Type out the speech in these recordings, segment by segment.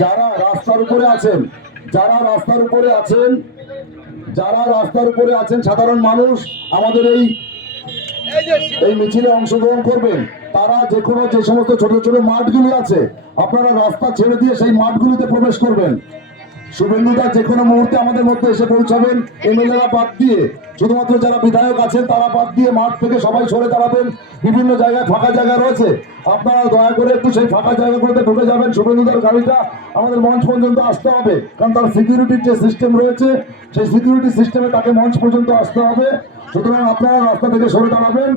যারা রাস্তার উপরে আছেন, যারা রাস্তার উপরে আছেন সাধারণ মানুষ আমাদের এই মিছিলে অংশগ্রহণ করবেন, তারা যে সমস্ত ছোট ছোট মাঠগুলি আছে আপনারা রাস্তা ছেড়ে দিয়ে সেই মাঠগুলিতে প্রবেশ করবেন। শুভেন্দুদা যে কোনো মুহূর্তে আমাদের মধ্যে এসে পৌঁছাবেন। এমএলএরা বাদ দিয়ে, শুধুমাত্র যারা বিধায়ক আছেন তারা বাদ দিয়ে মাঠ থেকে সবাই সরে দাঁড়াবেন। বিভিন্ন জায়গায় ফাঁকা জায়গা রয়েছে, আপনারা দয়া করে একটু সেই ফাঁকা জায়গাগুলোতে ঢুকে যাবেন। শুভেন্দুদার গাড়িটা আমাদের মঞ্চ পর্যন্ত আসতে হবে, কারণ তার সিকিউরিটির যে সিস্টেম রয়েছে সেই সিকিউরিটি সিস্টেমে তাকে মঞ্চ পর্যন্ত আসতে হবে। সুতরাং আপনারা রাস্তা থেকে সরে দাঁড়াবেন।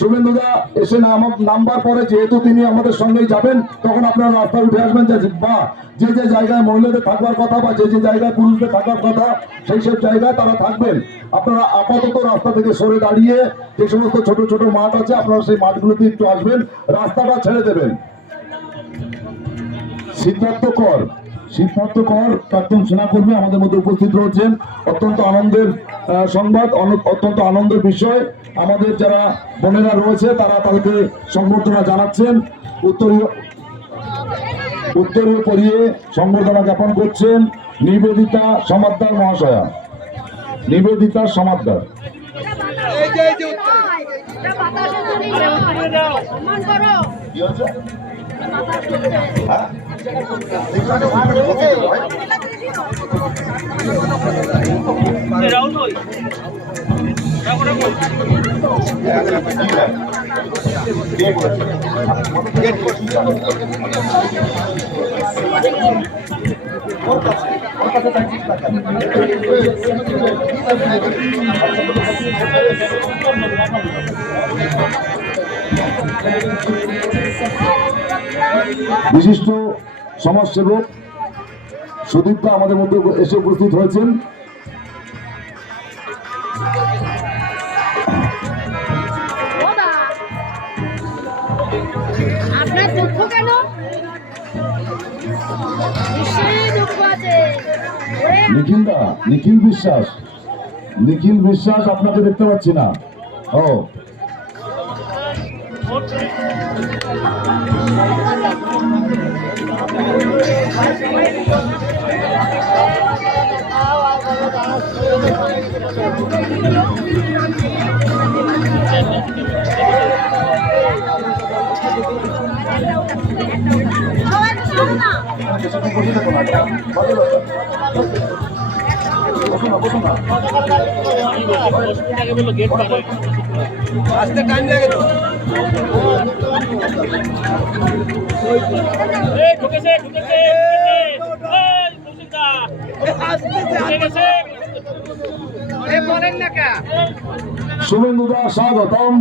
শুভেন্দুদা এসে নামবার পরে যেহেতু তিনি আমাদের সঙ্গেই যাবেন, তখন আপনারা রাস্তায় উঠে আসবেন। বা যে যে জায়গায় মহিলাদের থাকবার কথা বা যে যে জায়গায় পুরুষদের থাকার কথা সেই সব জায়গায় তারা থাকবেন। আপনারা আপাতত রাস্তা থেকে সরে দাঁড়িয়ে যে সমস্ত ছোট ছোট মাঠ আছে আপনারা সেই মাঠগুলোতে একটু আসবেন, রাস্তাটা ছেড়ে দেবেন। সিদ্ধার্থ কর প্রাক্তন সেনাকর্মী আমাদের মধ্যে উপস্থিত রয়েছেন। অত্যন্ত আনন্দের সংবাদ, অত্যন্ত আনন্দের বিষয়। আমাদের যারা বোনেরা রয়েছে তারা তাদেরকে সংবর্ধনা জানাচ্ছেন। উত্তরীয় পরিয়ে সংবর্ধনা জ্ঞাপন করছেন নিবেদিতা সমাদ্দার মহাশয়া। নিবেদিতা সমাদ্দার। বিশিষ্ট সমাজসেবক সুদীপ্তা আমাদের মধ্যে এসে উপস্থিত হয়েছেন। আপনার দুঃখ কেন? নিখিল বিশ্বাস আপনাকে দেখতে পাচ্ছি না। ও আসতে টাইম লাগে তো। শুভেন্দুদা স্বাগতম,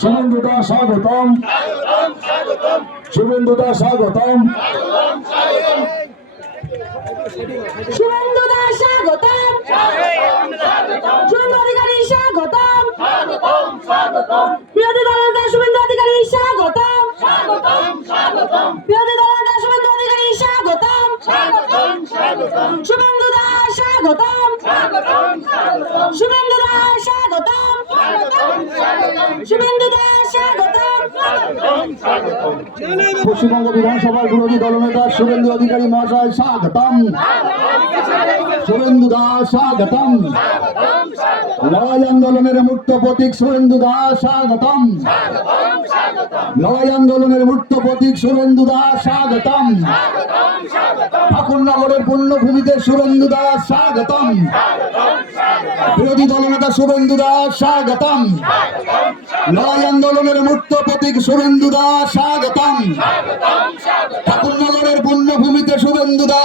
শুভেন্দুদা স্বাগতম, শুভেন্দুদা স্বাগতম, শুভেন্দুদা স্বাগতম, শুভেন্দু অধিকারী স্বাগতম, বিরোধী দলনেতা শুভেন্দু অধিকারী স্বাগতম, বিরোধী দলনেতা শুভেন্দু অধিকারী স্বাগতম, শুভেন্দুদা স্বাগতম, শুভেন্দুদা স্বাগতম, শুভেন্দুদা স্বাগতম। পশ্চিমবঙ্গ বিধানসভার বিরোধী দলনেতা শুভেন্দু অধিকারী মহাশয় স্বাগতম, শুভেন্দুদা স্বাগতম, লড়াই আন্দোলনের মূর্ত প্রতীক শুভেন্দুদা স্বাগতম, লড়াই আন্দোলনের মূর্ত প্রতীক শুভেন্দুদা স্বাগতম, ঠাকুরনগরের পুণ্যভূমিতে শুভেন্দুদা স্বাগতম, বিরোধী দলনেতা শুভেন্দুদা স্বাগতম, লড়াই আন্দোলনের মূর্ত প্রতীক শুভেন্দুদা স্বাগতম, ঠাকুরনগরের পুণ্যভূমিতে শুভেন্দুদা